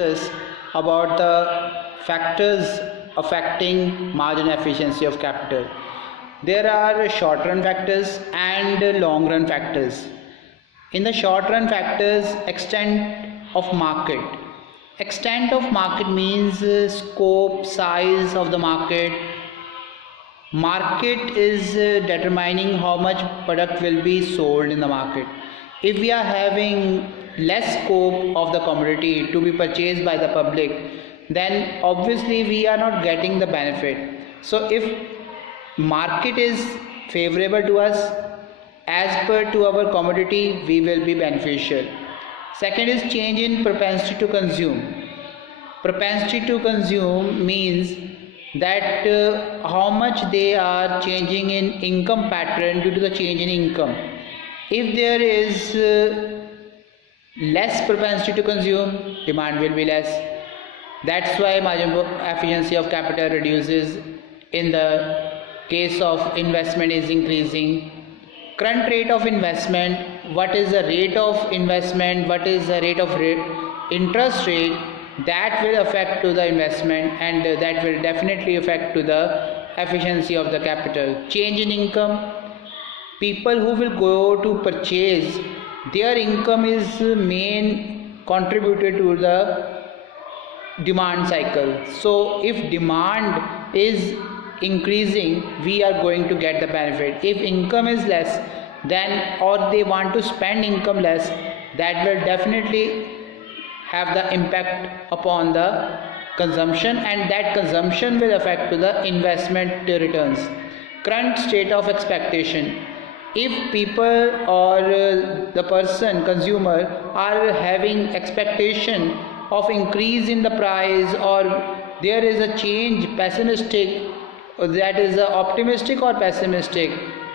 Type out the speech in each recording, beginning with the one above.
discuss about the factors affecting marginal efficiency of capital. There are short run factors and long run factors. In the short run factors, extent of market. Extent of market means scope, size of the market. Market is determining how much product will be sold in the market. If we are having less scope of the commodity to be purchased by the public, then obviously we are not getting the benefit. So if market is favorable to us as per to our commodity, we will be beneficial. Second is change in propensity to consume. Propensity to consume means that how much they are changing in income pattern due to the change in income. If there is less propensity to consume, demand will be less. That's why marginal efficiency of capital reduces in the case of investment is increasing. Current rate of investment, what is the rate of investment, what is the rate of interest rate, that will affect to the investment, and that will definitely affect to the efficiency of the capital. Change in income, people who will go to purchase, their income is main contributor to the demand cycle. So if demand is increasing, we are going to get the benefit. If income is less, then or they want to spend income less, that will definitely have the impact upon the consumption, and that consumption will affect to the investment returns. Current state of expectation, if people or the person consumer are having expectation of increase in the price, or there is a change pessimistic, that is optimistic or pessimistic,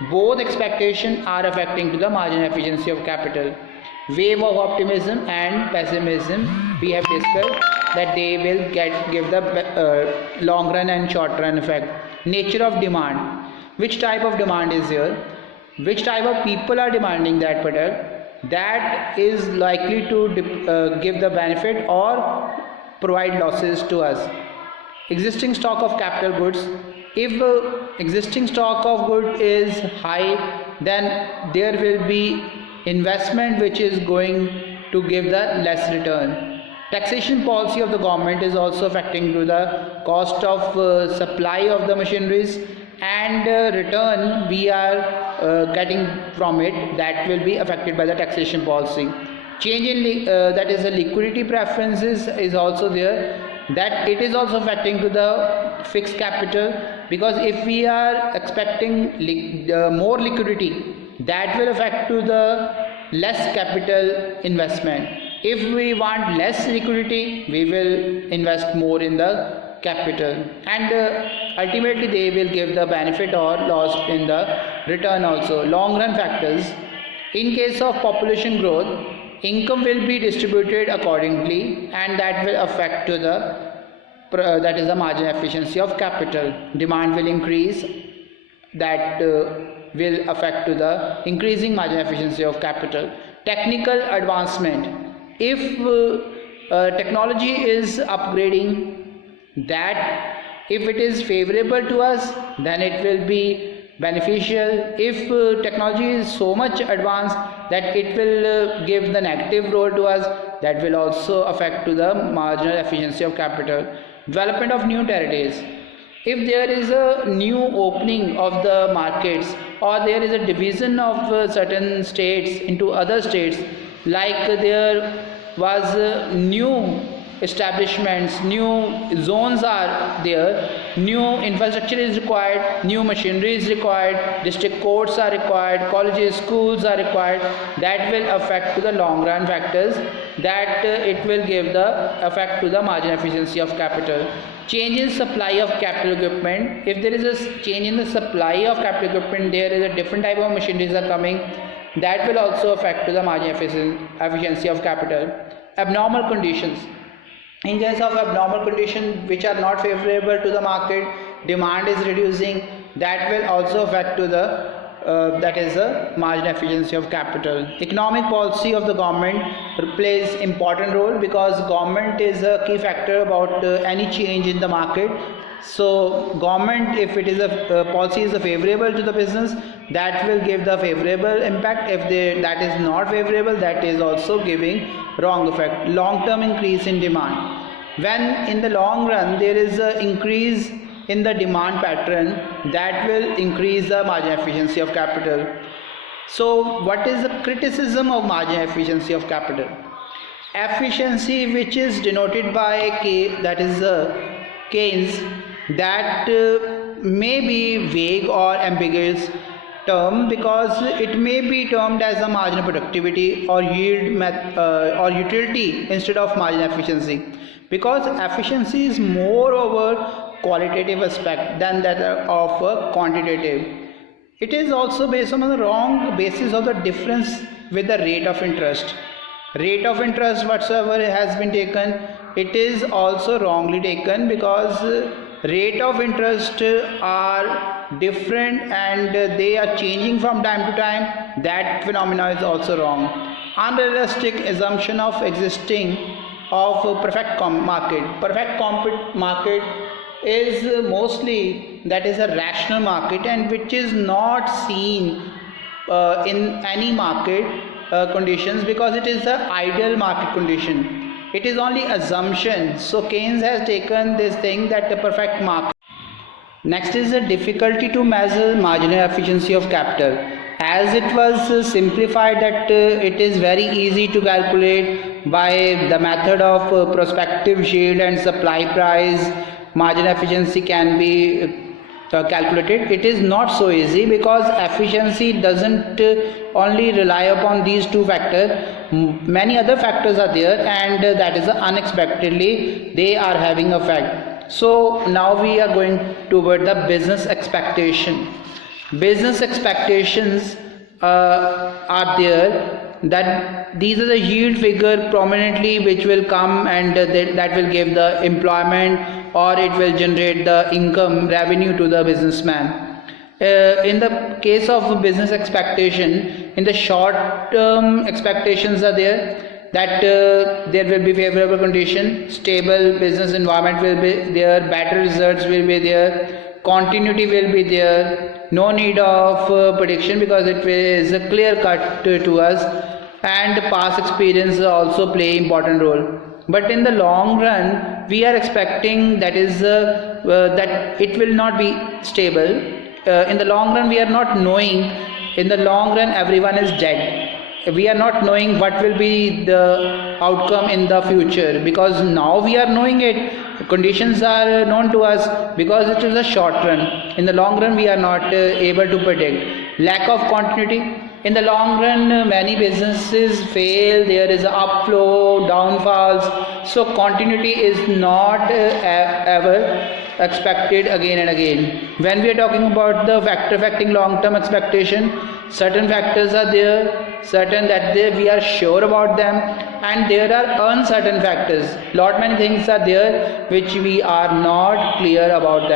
both expectations are affecting to the marginal efficiency of capital. Wave of optimism and pessimism, we have discussed that they will give the long run and short run effect. Nature of demand, which type of demand is here, which type of people are demanding that product, that is likely to give the benefit or provide losses to us. Existing stock of capital goods, if existing stock of good is high, then there will be investment which is going to give the less return. Taxation policy of the government is also affecting to the cost of supply of the machineries, and return we are getting from it, that will be affected by the taxation policy. Change in that is the liquidity preferences is also there, that it is also affecting to the fixed capital, because if we are expecting more liquidity, that will affect to the less capital investment. If we want less liquidity, we will invest more in the capital, and ultimately they will give the benefit or loss in the return also. Long run factors, in case of population growth, income will be distributed accordingly, and that will affect to the that is the marginal efficiency of capital. Demand will increase, that will affect to the increasing marginal efficiency of capital. Technical advancement, if technology is upgrading, that if it is favorable to us, then it will be beneficial. If technology is so much advanced that it will give the negative role to us, that will also affect to the marginal efficiency of capital. Development of new territories, if there is a new opening of the markets, or there is a division of certain states into other states, like there was new establishments, new zones are there, new infrastructure is required, new machinery is required, district courts are required, colleges, schools are required, that will affect to the long run factors, that it will give the effect to the marginal efficiency of capital. Change in supply of capital equipment, if there is a change in the supply of capital equipment, there is a different type of machineries are coming, that will also affect to the marginal efficiency of capital. Abnormal conditions, in case of abnormal conditions which are not favorable to the market, demand is reducing, that will also affect to the that is the marginal efficiency of capital. Economic policy of the government plays important role because government is a key factor about any change in the market. So government, if it is a policy is a favorable to the business, that will give the favorable impact. If that is not favorable, that is also giving wrong effect. Long term increase in demand. When in the long run there is an increase in the demand pattern, that will increase the marginal efficiency of capital. So what is the criticism of marginal efficiency of capital? Efficiency, which is denoted by K, that is Keynes, that may be vague or ambiguous term because it may be termed as a marginal productivity or yield or utility instead of marginal efficiency, because efficiency is more over qualitative aspect than that of quantitative. It is also based on the wrong basis of the difference with the rate of interest. Rate of interest whatsoever has been taken, it is also wrongly taken because rate of interest are different and they are changing from time to time. That phenomena is also wrong. Unrealistic assumption of existing of perfect market. Perfect market is mostly that is a rational market and which is not seen in any market conditions because it is the ideal market condition. It is only assumption. So Keynes has taken this thing that the perfect market. Next is the difficulty to measure marginal efficiency of capital. As it was simplified that it is very easy to calculate by the method of prospective yield and supply price, marginal efficiency can be calculated. It is not so easy because efficiency doesn't only rely upon these two factors. Many other factors are there and that is unexpectedly they are having effect. So now we are going toward the business expectation. Business expectations are there that these are the yield figure prominently which will come and that will give the employment or it will generate the income revenue to the businessman. In the case of business expectation, in the short term expectations are there that there will be favorable condition, stable business environment will be there, better results will be there, continuity will be there, no need of prediction because it is a clear cut to us, and past experience also play important role. But in the long run we are expecting that is that it will not be stable. In the long run we are not knowing, in the long run everyone is dead. We are not knowing what will be the outcome in the future because now we are knowing it, conditions are known to us because it is a short run. In the long run we are not able to predict. Lack of continuity. In the long run many businesses fail, there is a upflow, downfalls, so continuity is not ever expected again and again. When we are talking about the factor affecting long term expectation, certain factors are there, certain that we are sure about them, and there are uncertain factors. Lot many things are there which we are not clear about them.